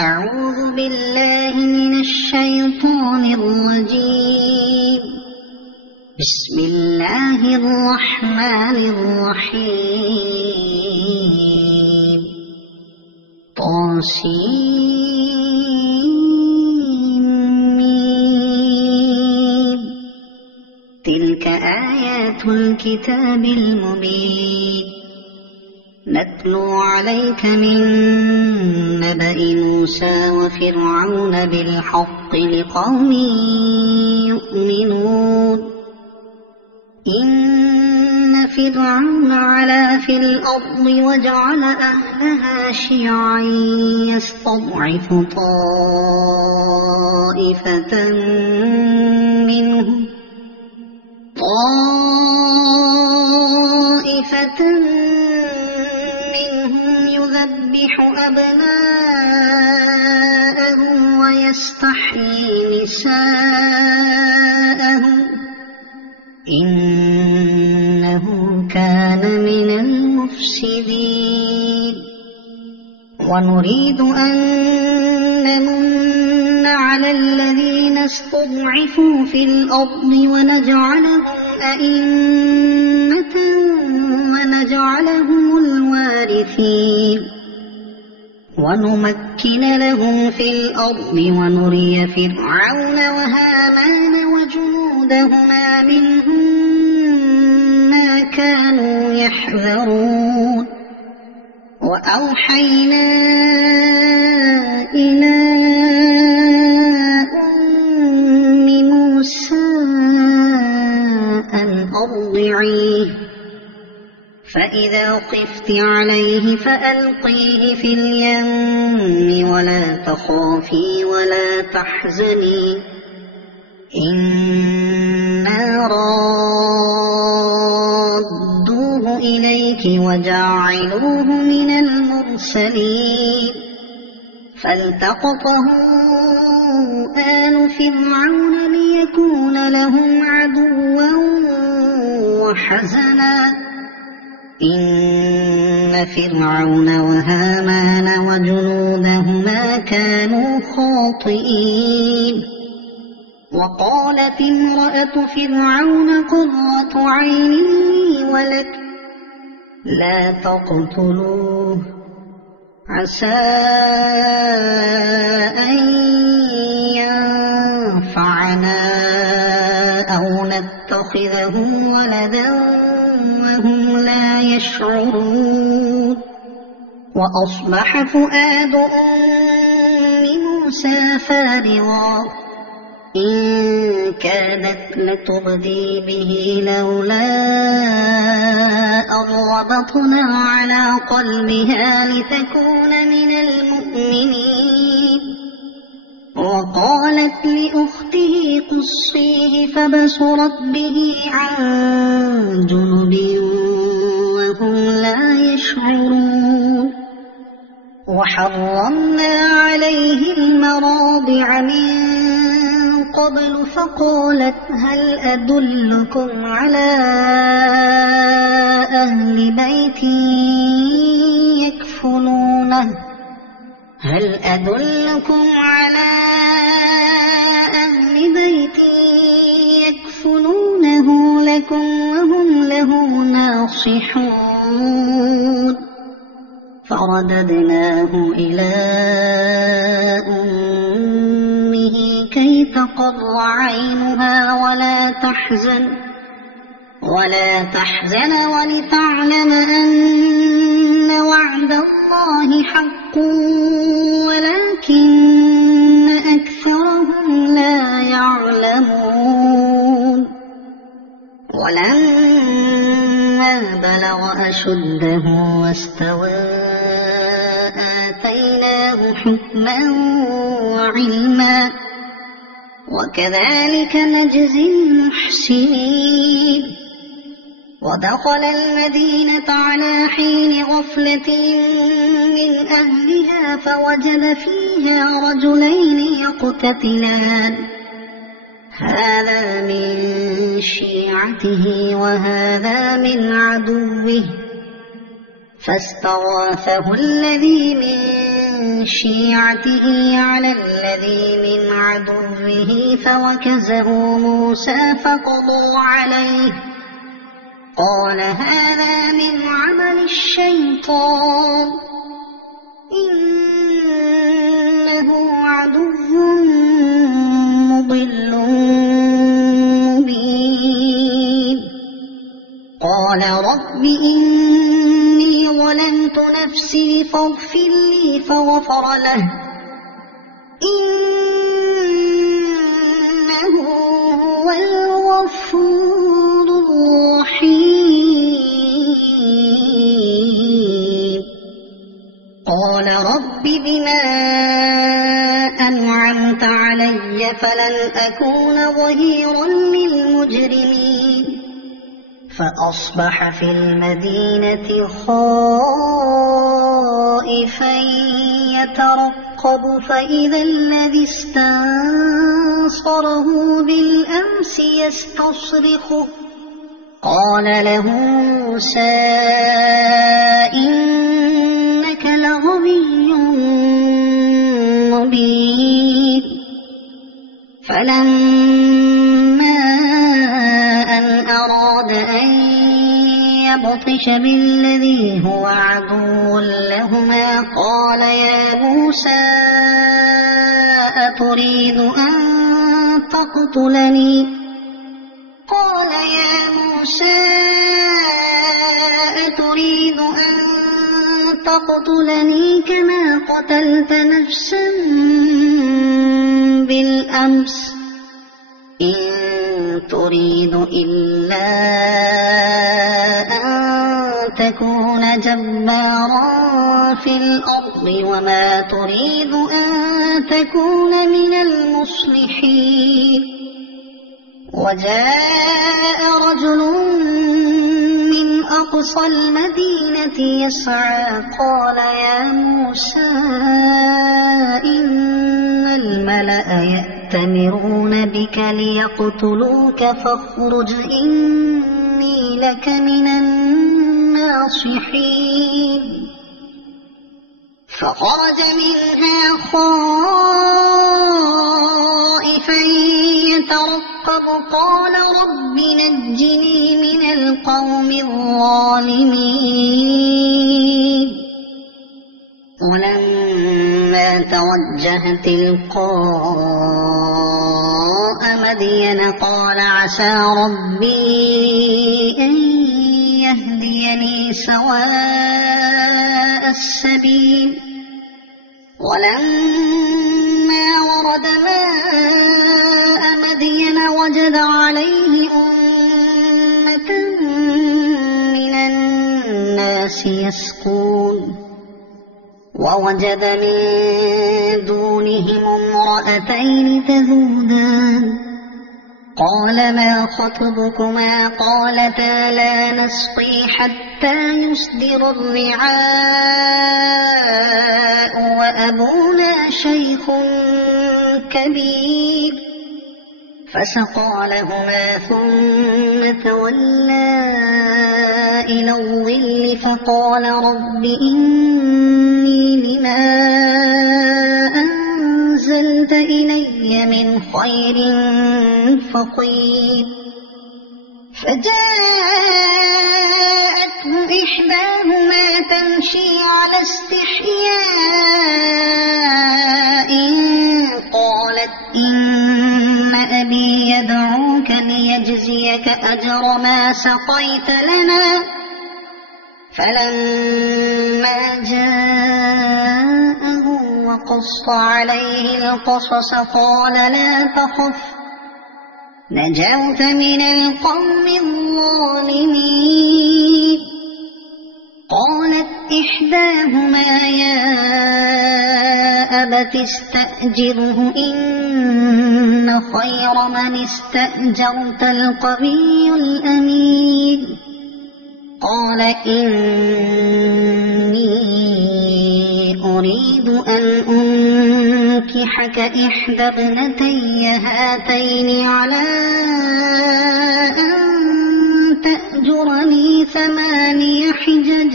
أعوذ بالله من الشيطان الرجيم. بسم الله الرحمن الرحيم. طاسيم. تلك آيات الكتاب المبين. نتلو عليك من نبأ موسى وفرعون بالحق لقوم يؤمنون. إن فرعون علا في الأرض وجعل أهلها شيعا يستضعف طائفة منهم يذبح أبناءهم ويستحيي نساءهم إنه كان من المفسدين. ونريد أن نمن على الذين استضعفوا في الأرض ونجعلهم أئمة ونجعلهم الوارثين ونمكن لهم في الأرض ونري فرعون وهامان وجنودهما منهم ما كانوا يحذرون. وأوحينا إلى أم موسى أن أرضعيه فإذا خفت عليه فألقيه في اليم ولا تخافي ولا تحزني إنا رادوه إليك وجاعلوه من المرسلين. فالتقطه آل فرعون ليكون لهم عدوا وحزنا إن فرعون وهامان وجنودهما كانوا خاطئين. وقالت امرأة فرعون قرة عين لي ولك لا تقتلوه عسى أن ينفعنا أو نتخذه ولدا وهم لا يشعرون. وأصبح فؤاد أم موسى فارغا إن كادت لتبدي به لولا أن ربطنا على قلبها لتكون من المؤمنين. وقالت لأخته قصيه فبصرت به عن جنب وهم لا يشعرون. وحرمنا عليه المراضع من قبل فقالت هل أدلكم على أهل بيت يكفلونه لكم وهم له ناصحون. فرددناه إلى أمه كي تقر عينها ولا تحزن ولتعلم أن وعد الله حق ولكن أكثرهم لا يعلمون. ولما بلغ أشده واستوى آتيناه حكما وعلما وكذلك نجزي المحسنين. ودخل المدينة على حين غفلة من أهلها فوجد فيها رجلين يقتتلان هذا من شيعته وهذا من عدوه فاستغاثه الذي من شيعته على الذي من عدوه فوكزه موسى فقضى عليه قال هذا من عمل الشيطان إنه عدو مضل مبين قال رب إني ظلمت نفسي فاغفر لي فغفر له إنه هو الغفور الرحيم قال رب بما أنعمت علي فلن أكون ظهيرا للمجرمين فأصبح في المدينة خائفا يترقب فإذا الذي استنصره بالأمس يستصرخه قال له موسى إنك لغوي مبين فلما أن أراد أن يبطش بالذي هو عدو لهما قال يا موسى أتريد أن تقتلني قال يا موسى أتريد أن تقتلني كما قتلت نفسا بالأمس إن تريد إلا أن تكون جبارا في الأرض وما تريد أن تكون من المصلحين وجاء رجل من أقصى المدينة يسعى قال يا موسى إن الملأ يأتمرون بك ليقتلوك فاخرج إني لك من الناصحين فخرج منها خائفا يترقب قال رب نجني من القوم الظالمين ولما توجه تلقاء مدين قال عسى ربي أن يهديني سواء السبيل ولما ورد ماء مدين وجد عليه أمة من الناس يسقون ووجد من دونهم امرأتين تذودان قال ما خطبكما قالتا لا نسقي حتى يصدر الرعاء وأبونا شيخ كبير فسقى لهما ثم تولى إلى الظل فقال رب إني لما أنزلت إلي من خير فقير فجاءته إحداهما تمشي على استحياء قالت إن أبي يدعوك ليجزيك أجر ما سقيت لنا فلما جاءه وقص عليه القصص قال لا تخف نجوت من القوم الظالمين قالت إحداهما يا أبت استأجره إن خير من استأجرت القوي الأمين قال إني أريد أن أنكحك إحدى ابنتي هاتين على أن تأجرني 8 حجج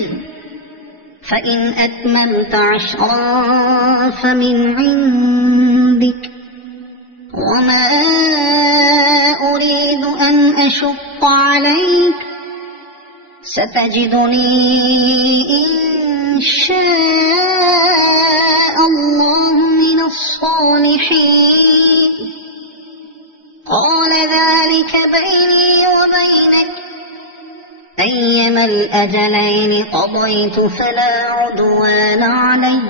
فإن أتممت 10 فمن عندك، وما أريد أن أشق عليك، ستجدني إن شاء الله من الصالحين. قال ذلك بيني وبينك، أيما الأجلين قضيت فلا عدوان علي،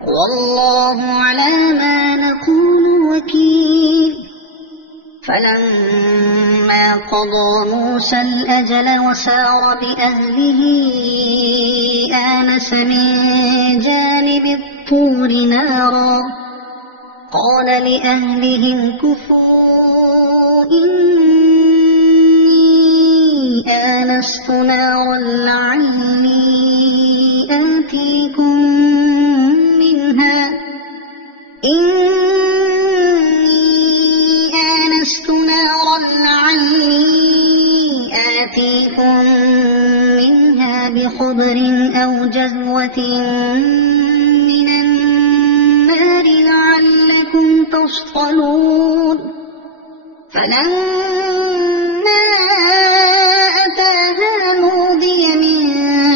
والله على ما نقول وكيل. فلما قضى موسى الأجل وسار بأهله آنس من جانب الطور نارا، قال لأهلهم كثوا إني آنست نارا لعلي آتيكم منها بخبر أو جذوة من النار لعلكم تصطلون. فلما أتاها نودي من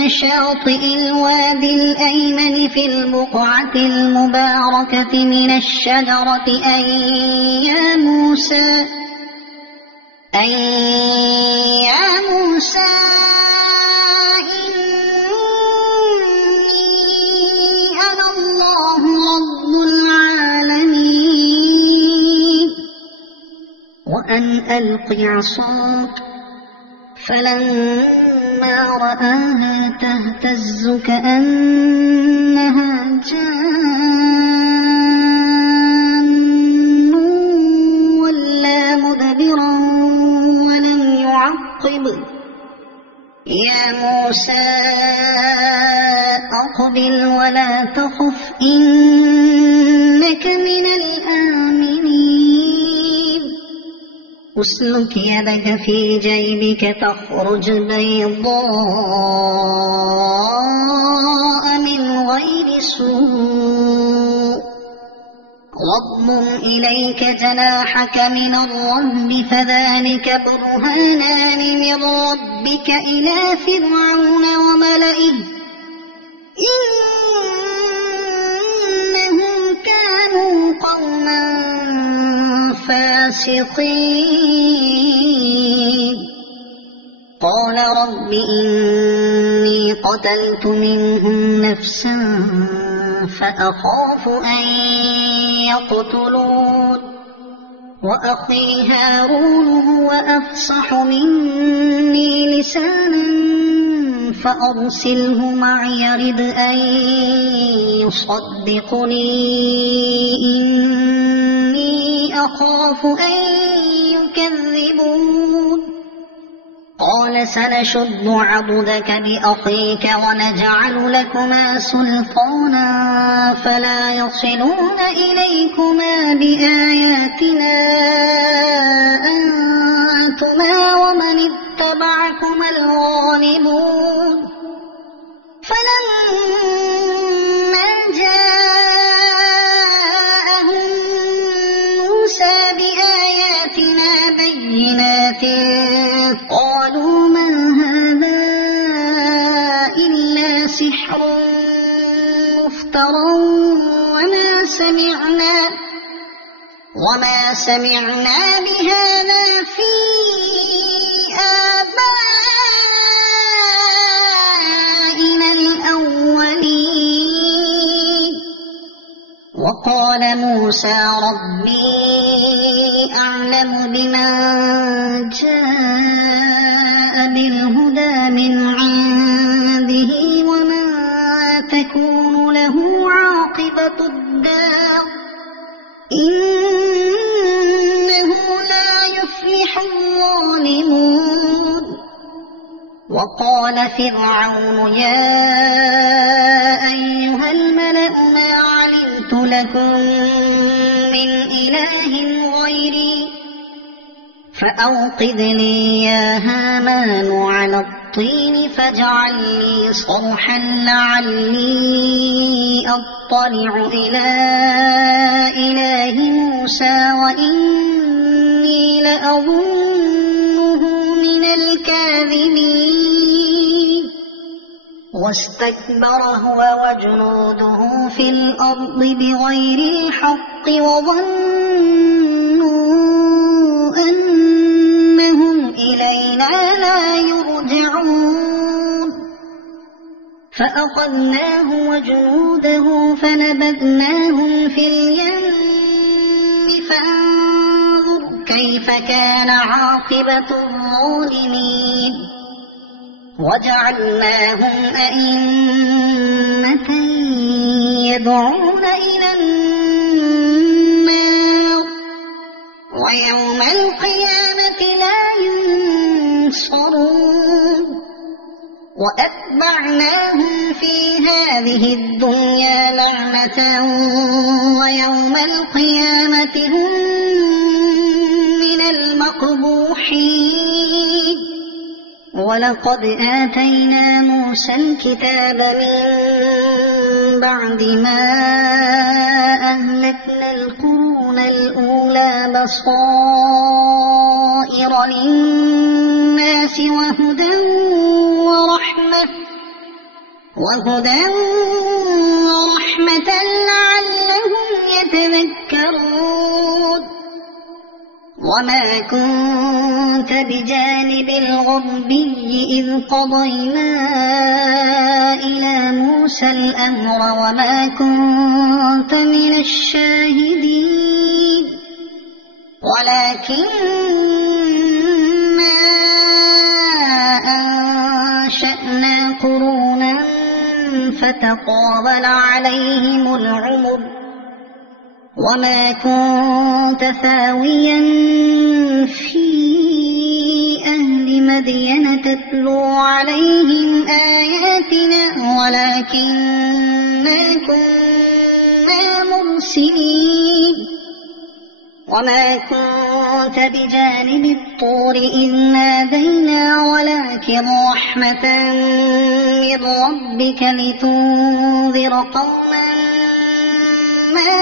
شاطئ الوادي الأيمن في البقعة المباركة من الشجرة أن يا موسى إني أنا الله رب العالمين، وأن ألق عصاك. فلما رآها تهتز كأنها جان ولا مدبرا ولم يعقب. يا موسى أقبل ولا تخف إنك من الآمنين. اسلك يدك في جيبك تخرج بيضاء من غير سوء، واضمم إليك جناحك من الرهب فذلك برهانان من ربك إلى فرعون وملئه إنهم كانوا قوما فاسقين. قال رب إني قتلت منهم نفسا فأخاف أن يقتلون، وأخي هارون هو أفصح مني لسانا فأرسله معي يرد أن يصدقني إني أخاف أن يكذبون. قال سنشد عضدك بأخيك ونجعل لكما سلطانا فلا يصلون إليكما بآياتنا أنتما ومن اتبعكما الغالبون. فلما جاءهم موسى بآياتنا بينات قالوا ما هذا إلا سحر مفترى وما سمعنا بهذا في آبائنا الأولين. وقال موسى ربي أعلم بمن جاء بالهدى من عنده ومن تكون له عاقبة الدار إنه لا يفلح الظالمون. وقال فرعون يا أيها الملأ ما علمت لكم من إله غيري فأوقد لي يا هامان على الطين فاجعل لي صرحا لعلي أطلع إلى إله موسى وإني لأظنه من الكاذبين واستكبر هو وجنوده في الأرض بغير الحق وظنوا أنهم إلينا لا يرجعون فأخذناه وجنوده فنبذناهم في اليم فانظر كيف كان عاقبة الظالمين وجعلناهم أئمة يدعون إلى النار ويوم القيامة لا ينصرون وأتبعناهم في هذه الدنيا لعنة ويوم القيامة هم من المقبوحين ولقد آتينا موسى الكتاب من بعد ما أهلكنا القرون الأولى بصائر للناس وهدى ورحمة لعلهم يتذكرون وما كنت بجانب الغربي إذ قضينا إلى موسى الأمر وما كنت من الشاهدين ولكننا أنشأنا قرونا فتطاول عليهم العمر وما كنت ثاويا في أهل مدين تتلو عليهم آياتنا ولكننا كنا مرسلين وما كنت بجانب الطور إذ نادينا ولكن رحمة من ربك لتنذر قوما ما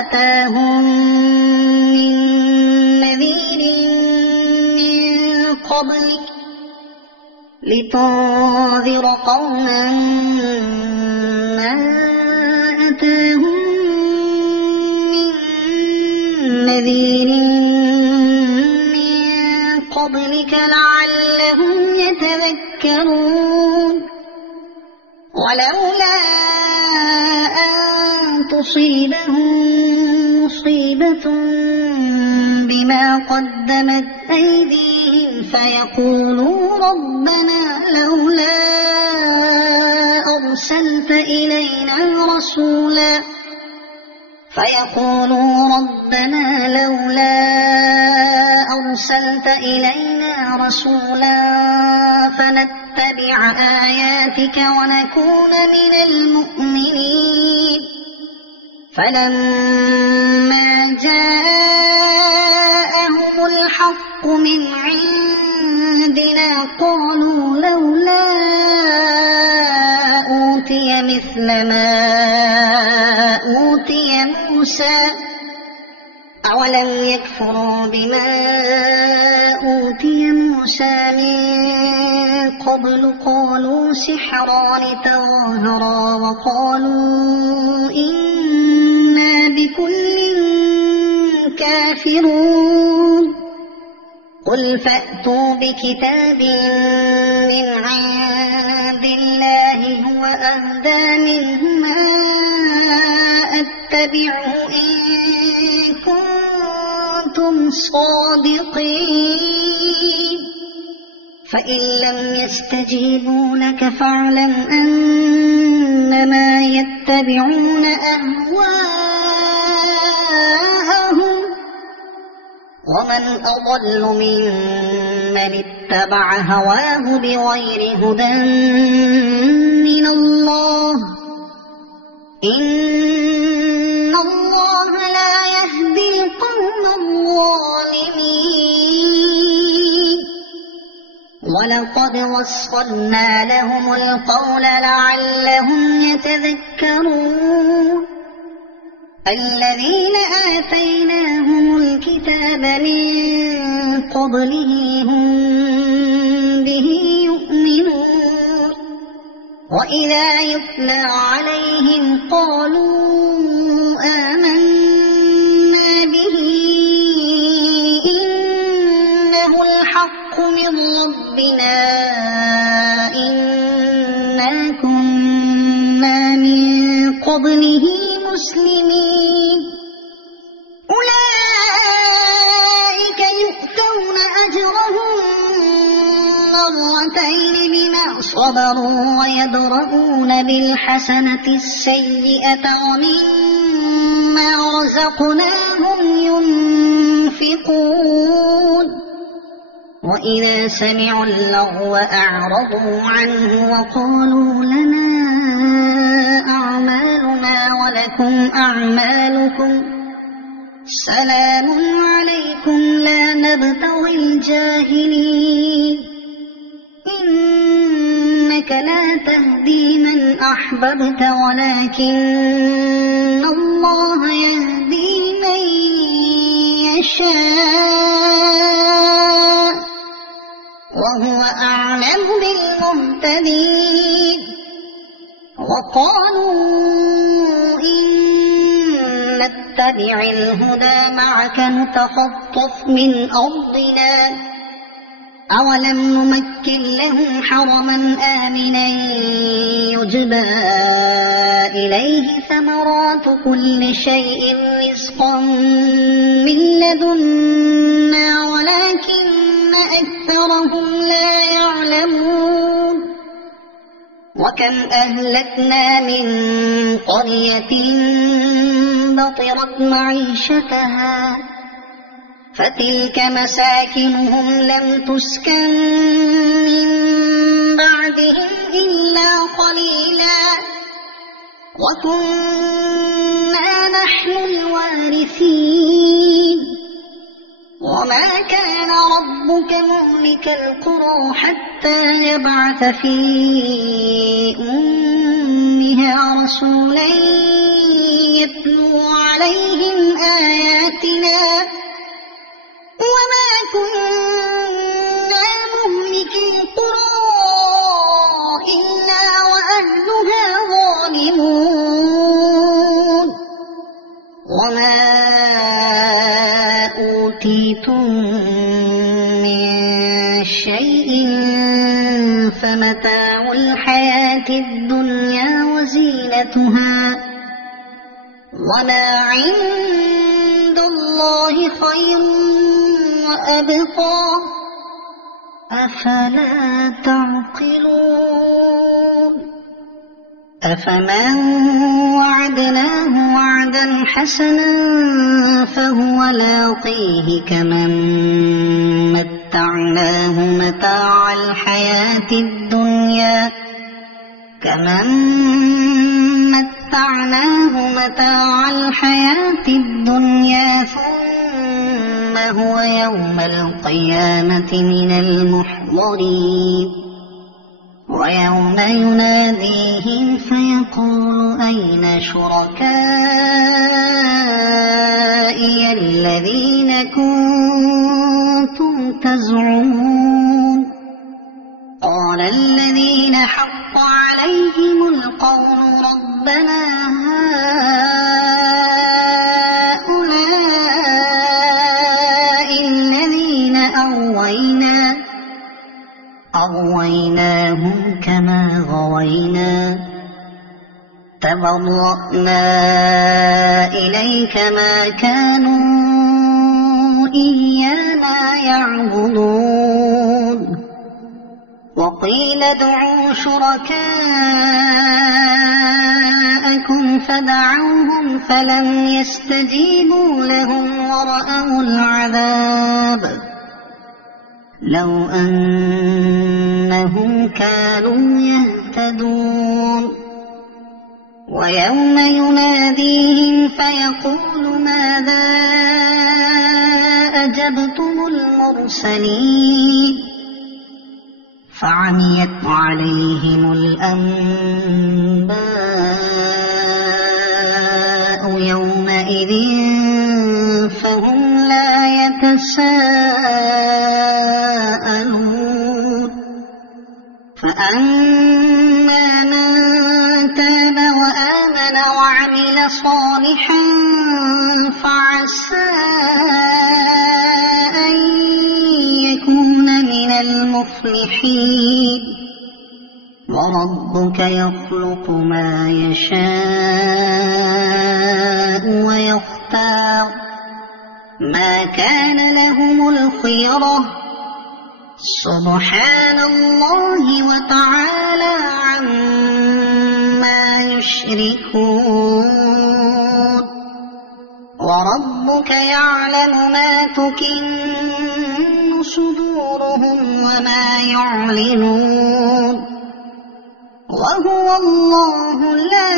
أتاهم من نذير من قبلك لتنذر قوما ما أتاهم من نذير من قبلك لعلهم يتذكرون ولولا أن تصيبهم مصيبة بما قدمت أيديهم فيقولوا ربنا لولا أرسلت إلينا رسولا فنتبع آياتك ونكون من المؤمنين فلما جاءهم الحق من عندنا قالوا لولا أوتي مثل ما أوتي موسى أولم يكفروا بما أوتي موسى من قبل قالوا سحران تظاهرا وقالوا إنا بكل كافرون قل فأتوا بكتاب من عند الله هو أهدى منهما أتبعه إن كنتم صادقين فإن لم يستجيبوا لك فاعلم أنما يتبعون أهواءهم ومن أضل ممن اتبع هواه بغير هدى من الله إن الله لا يهدي القوم الظالمين. ولقد وصلنا لهم القول لعلهم يتذكرون الذين آتيناهم الكتاب من قبله هم به يؤمنون وإذا يتلى عليهم قالوا آمنا به إنه الحق من ربنا إنا كنا من قبله مسلمين أولئك يؤتون أجرهم مرتين بما صبروا ويدرؤون بالحسنة السيئة ومما رزقناهم ينفقون وإذا سمعوا اللغو أعرضوا عنه وقالوا لنا أعمالنا ولكم أعمالكم سلام عليكم لا نبتغي الجاهلين إنك لا تهدي من أحببت ولكن الله يهدي من يشاء وهو أعلم بالمهتدين وقالوا إن نتبع الهدى معك نتخطف من أرضنا أولم نمكن لهم حرما آمنا يجبى إليه ثمرات كل شيء رزقا من لدنا ولكن أكثرهم لا يعلمون وكم أهلكنا من قرية بطرت معيشتها فتلك مساكنهم لم تسكن من بعدهم إلا قليلا وكنا نحن الوارثين وما كان ربك مهلك القرى حتى يبعث في أمها رسولا يتلو عليهم آياتنا وما كنا مهلك القرى إلا وأهلها ظالمون وما أوتيتم من شيء فمتاع الحياة الدنيا وزينتها وما عند الله خير وأبقى أفلا تعقلون أفمن وعدناه وعدا حسنا فهو لاقيه كمن متعناه متاع الحياة الدنيا ثم هو يوم القيامة من المحضرين ويوم يناديهم فيقول أين شركائي الذين كنتم تزعمون قال الذين حق عليهم القول ربنا هؤلاء الذين أغويناهم كما غوينا تبرأنا إليك ما كانوا إيانا يعبدون وقيل ادعوا شركاءكم فدعوهم فلم يستجيبوا لهم ورأوا العذاب لو أنهم كانوا يهتدون ويوم يناديهم فيقول ماذا أجبتم المرسلين فعميت عليهم الأنباء يومئذ فهم لا يتساءلون فأما من تاب وآمن وعمل صالحا فعسى أن يكون من المفلحين وربك يخلق ما يشاء ويختار ما كان لهم الخيرة سبحان الله وتعالى عما يشركون وربك يعلم ما تكن صدورهم وما يعلنون وهو الله لا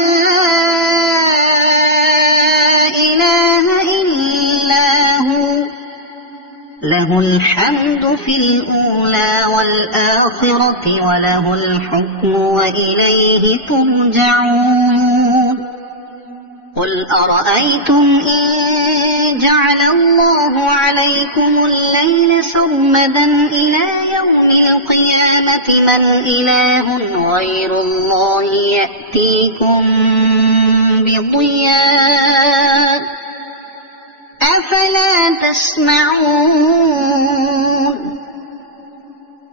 إله إلا هو له الحمد في الأولى والآخرة وله الحكم وإليه ترجعون قل أرأيتم إن جعل الله عليكم الليل سرمدا إلى يوم القيامة من إله غير الله يأتيكم بضياء أفلا تسمعون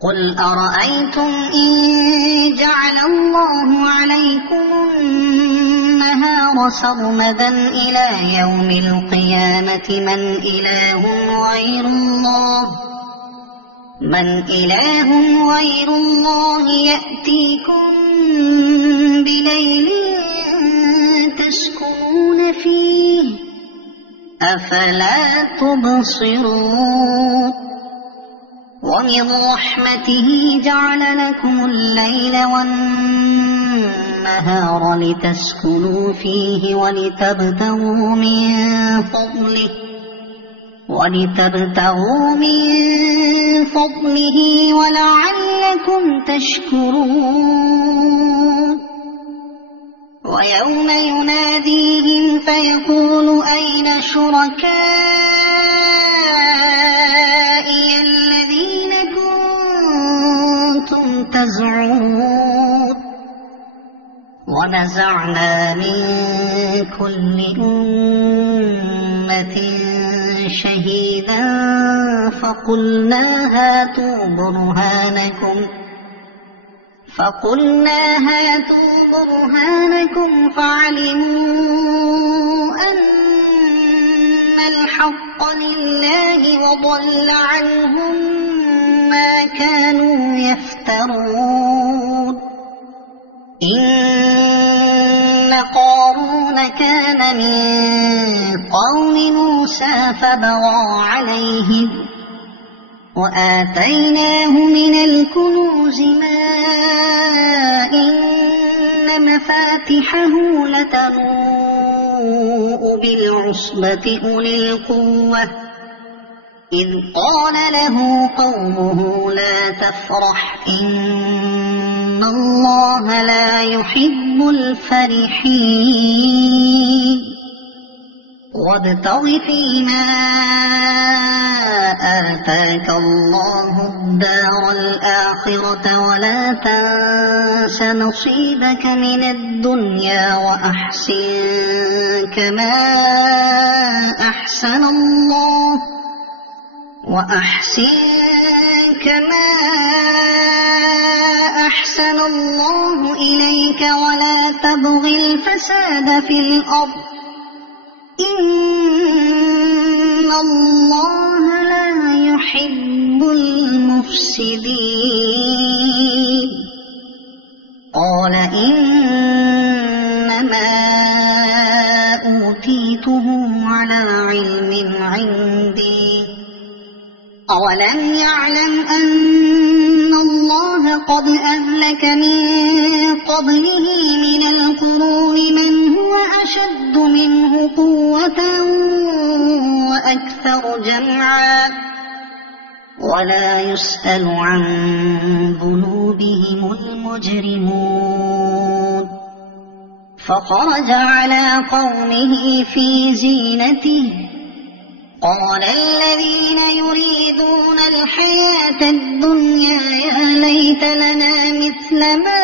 قل أرأيتم إن جعل الله عليكم النهار سرمدا إلى يوم القيامة من إله غير الله يأتيكم بليل تسكنون فيه أفلا تبصرون ومن رحمته جعل لكم الليل والنهار لتسكنوا فيه ولتبتغوا من فضله ولعلكم تشكرون ويوم يناديهم فيقول أين شركائي الذين كنتم تزعمون ونزعنا من كل أمة شهيدا فقلنا هاتوا برهانكم فعلموا أن الحق لله وضل عنهم ما كانوا يفترون إن قارون كان من قوم موسى فبغى عليهم وآتيناه من الكنوز ما إن مفاتحه لتنوء بالعصبة أولي القوة إذ قال له قومه لا تفرح إن الله لا يحب الفرحين وابتغ فيما آتاك الله الدار الآخرة ولا تنس نصيبك من الدنيا وأحسن كما أحسن الله إليك ولا تبغ الفساد في الأرض إن الله لا يحب المفسدين قال إنما أوتيته على علم عندي أولم يعلم أن الله قد أهلك من قبله من القرون من هو أشد منه قوة وأكثر جمعا ولا يسأل عن ذنوبهم المجرمون فخرج على قومه في زينته قال الذين يريدون الحياة الدنيا يا ليت لنا مثل ما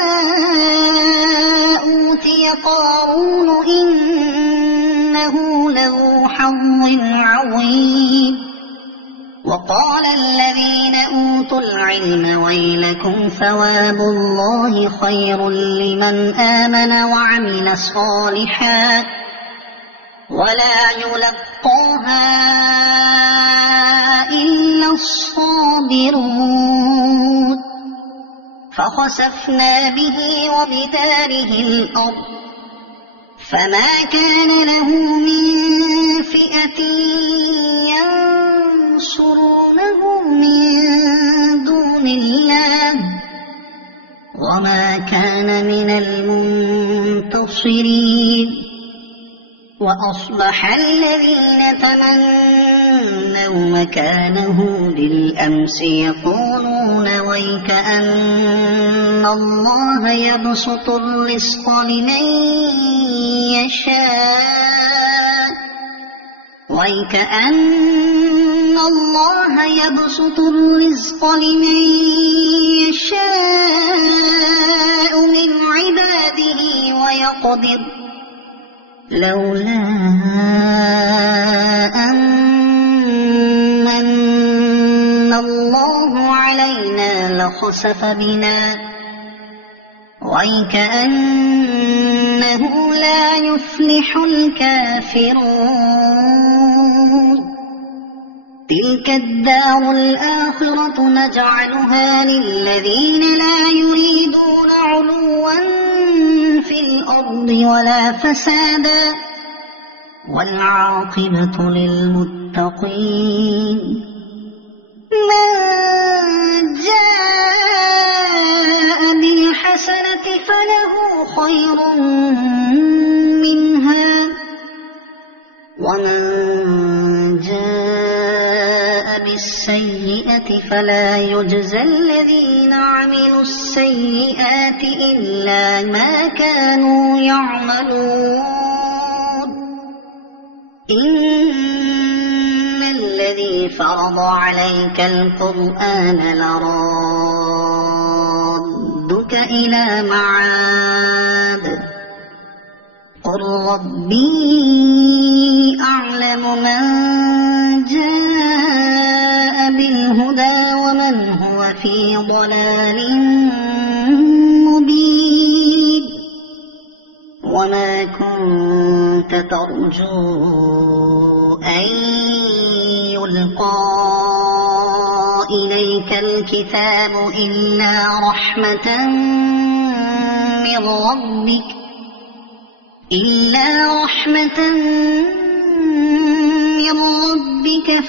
أوتي قارون إنه له حظ عظيم وقال الذين أوتوا العلم ويلكم ثواب الله خير لمن آمن وعمل صالحا ولا يلقاها إلا الصابرون فخسفنا به وبداره الأرض فما كان له من فئة ينصرونه من دون الله وما كان من المنتصرين وأصبح الذين تمنوا مكانه بالأمس يقولون ويكأن الله يبسط الرزق لمن يشاء من عباده ويقدر لولا أن الله علينا لخسف بنا ويكأنه لا يفلح الكافرون تلك الدار الآخرة نجعلها للذين لا يريدون علوا في الأرض ولا فسادا والعاقبة للمتقين من جاء بالحسنة فله خير منها ومن جاء بالسيئة فلا يجزى الذين عملوا السيئات إلا ما كانوا يعملون إن الذي فرض عليك القرآن لرادك إلى معاد قل ربي أعلم من جاء بالهدى ومن هو في ضلال مبين وما كنت ترجو أن يلقى إليك الكتاب إلا رحمة من ربك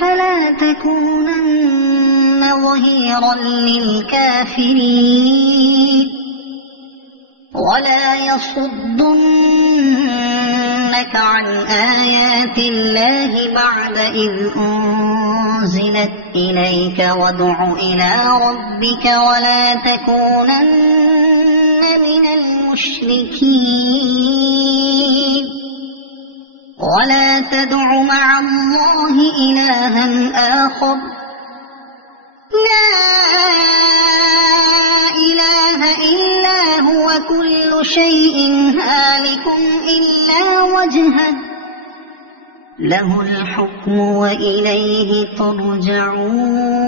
فلا تكونن ظهيرا للكافرين ولا يصدنك عن آيات الله بعد إذ أنزلت إليك وادع إلى ربك ولا تكونن من المشركين ولا تدع مع الله إلها آخر لا إله إلا هو كل شيء هالك إلا وجهه له الحكم وإليه ترجعون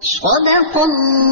صدق الله